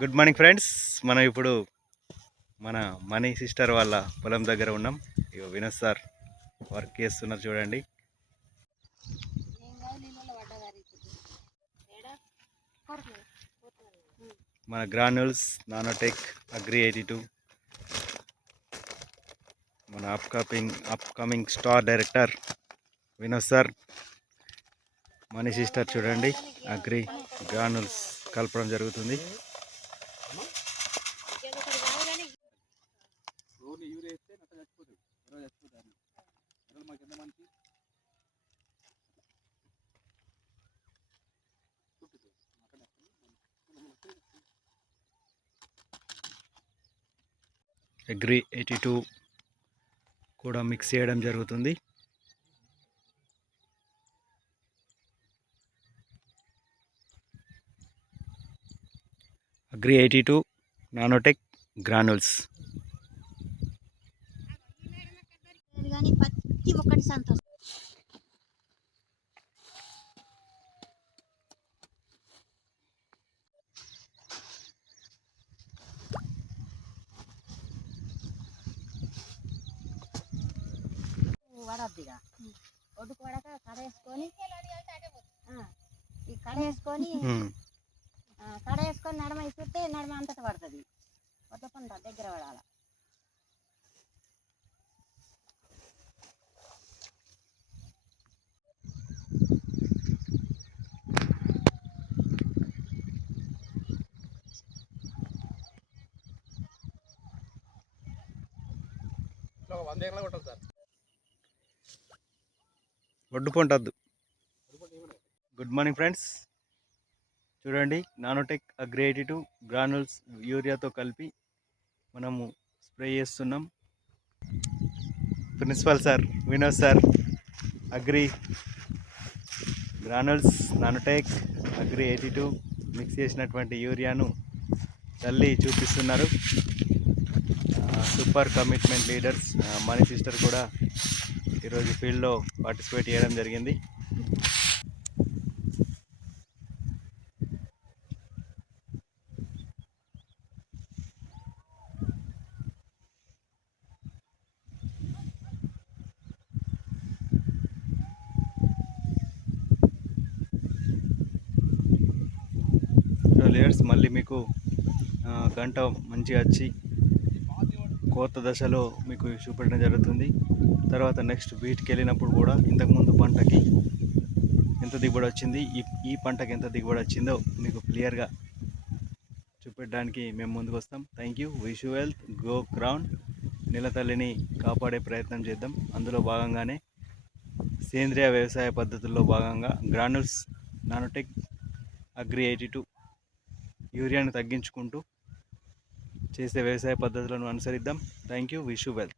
Good morning friends. మనం ఇప్పుడు మన మనీ సిస్టర్ వాళ్ళ పొలం దగ్గర ఉన్నాం. ఇగో వినోద్ సార్ వర్క్ చేస్తున్నారు చూడండి. మన గ్రాన్యూల్స్ నానోటెక్ అగ్రి 82 మన upcoming star director Vinod sir, money sister చూడండి అగ్రి గ్రాన్యూల్స్ కలపడం జరుగుతుంది. అగ్రి 82 కూడా మిక్స్ చేయడం జరుగుతుంది. Agri 82 nanotech granules. వడద్దిగా ఒడ్డుకు వడక కడేసుకొని ఈ కడేసుకొని నడమ ఇస్తే నడమ అంతట పడుతుంది. వద్ద పంట దగ్గర పడాల. ఒడ్డు పొంటద్దు. గుడ్ మార్నింగ్ ఫ్రెండ్స్, చూడండి నానోటెక్ అగ్రి 82 గ్రానుల్స్ యూరియాతో కలిపి మనము స్ప్రే చేస్తున్నాం. Principal sir Vinod sir agri granules nanotech agri 82 mix చేసినటువంటి యూరియాను చల్లి చూపిస్తున్నారు. Super commitment leaders Mani sister కూడా ఈరోజు ఫీల్డ్లో పార్టిసిపేట్ చేయడం జరిగింది. లీడర్స్ మళ్ళీ మీకు గంట మంచిగా వచ్చి కోత దశలో మీకు చూపెట్టడం జరుగుతుంది. తర్వాత నెక్స్ట్ వీటికి వెళ్ళినప్పుడు కూడా ఇంతకుముందు పంటకి ఎంత దిగుబడి వచ్చింది, ఈ పంటకి ఎంత దిగుబడి వచ్చిందో మీకు క్లియర్గా చూపెట్టడానికి మేము ముందుకు వస్తాం. Thank you. Wish you health. Go ground. నెలతల్లిని కాపాడే ప్రయత్నం చేద్దాం. అందులో భాగంగానే సేంద్రియ వ్యవసాయ పద్ధతుల్లో భాగంగా గ్రానుల్స్ నానోటెక్ అగ్రి 82 యూరియాను తగ్గించుకుంటూ చేసే వ్యవసాయ పద్ధతులను అనుసరిద్దాం. Thank you. Wish you wealth.